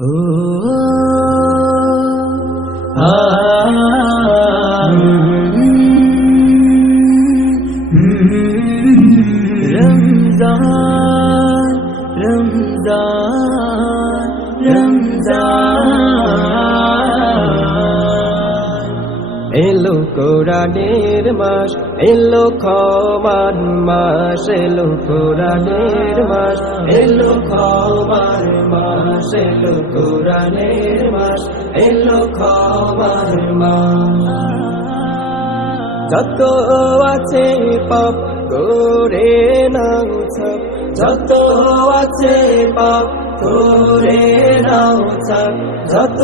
রমজান রমজান রমজান এলো কোরআনের মাস, এলো ক্ষমার মাস, এলো কোরআনের মাস, এলো ক্ষমার মাস, এলো কোরআনের মাস, এলো ক্ষমার মাস। যত আছে পাপ করে নাও ছাপ, যত আছে পাপ করে নাও ছাপ, যত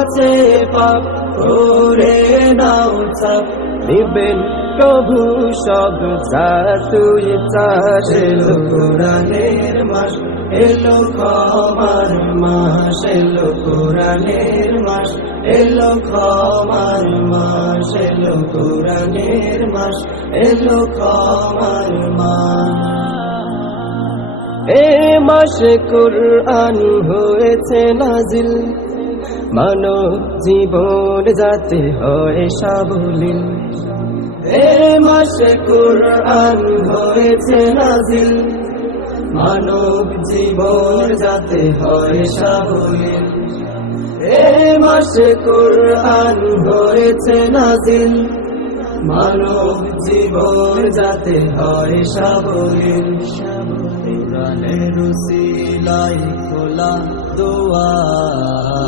আছে পাপ করে নাও ছাপ। দিবেন প্রভু সব তুই চাস। এলো কোরআনের মাস, এলো ক্ষমার মাস, এলো কোরআনের মাস, এলো ক্ষমার মাস, এলো কোরআনের মাস, এলো ক্ষমার মাস। এ মাসে কোরআন হয়েছে নাজিল, মানব জীবন যাতে হয় সাবলীল। এ মাসে কোরআন হয়েছে নাজিল, মানব জীবন যাতে হয় সাবলীল। এ মাসে কোরআন হয়েছে নাজিল, মানব জীবন যাতে হয় সাবলীল। কোরআনের উসিলায় খোলা দুয়ার,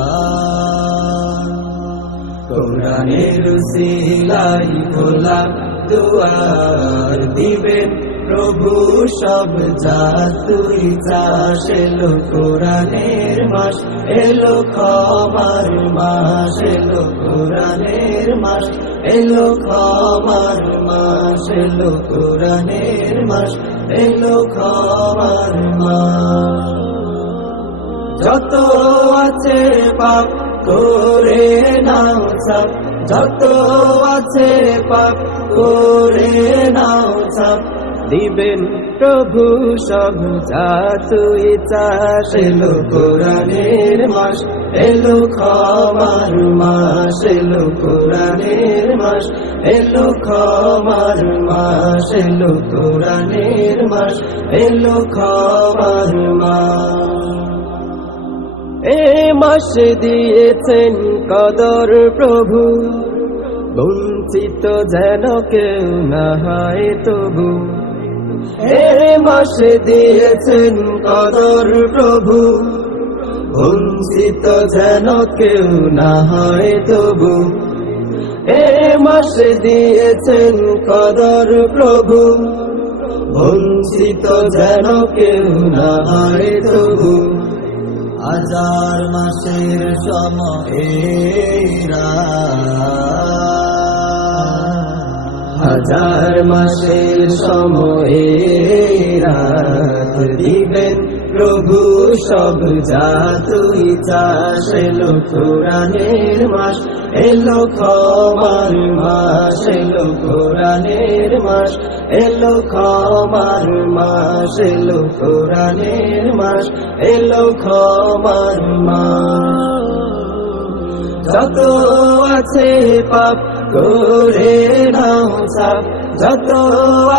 কোরআনের উসিলায় খোলা দুয়ার। দিবেন প্রভু সব যা তুই চাস। এলো কোরআনের মাস, এলো ক্ষমার মাস, এলো কোরআনের মাস, এলো ক্ষমার মাস, এলো কোরআনের মাস, এলো ক্ষমার মাস। যত আছে পাপ করে নাও ছাপ, যত আছে পাপ করে নাও ছাপ। দিবেন প্রভু সব যা তুই চাস। এলো কোরআনের মাস, এলো ক্ষমার মাস, এলো কোরআনের মাস, এলো ক্ষমার মাস, এলো কোরআনের মাস, এলো ক্ষমার মাস। এ মাসে দিয়েছেন কদর প্রভু, বঞ্চিত যেন কেউ না হয় তবু। এ মাসে দিয়েছেন কদর প্রভু, বঞ্চিত যেন কেউ না হয় তবু। এ মাসে দিয়েছেন কদর প্রভু, বঞ্চিত যেন কেউ না হয় তবু। হাজার মাসের সময়েরা, হাজার মাসের সময়েরা। দিবেন প্রভু সব যা তুই চাস। এলো কোরআনের মাস, এলো ক্ষমার মাস, এলো কোরআনের মাস, এলো ক্ষমার মাস, এলো কোরআনের মাস, এলো ক্ষমার মাস। যত আছে পাপ করে নাও ছাপ, যত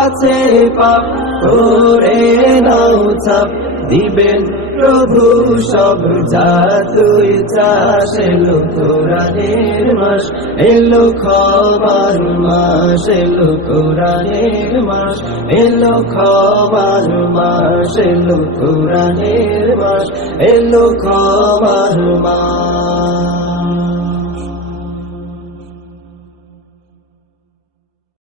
আছে পাপ করে নাও ছাপ। দিবেন প্রভু সব যা তুই চাস। এলো কোরআনের মাস, এলো ক্ষমার মাস, এলো কোরআনের মাস, এলো ক্ষমার মাস, এলো কোরআনের মাস, এলো ক্ষমার মাস।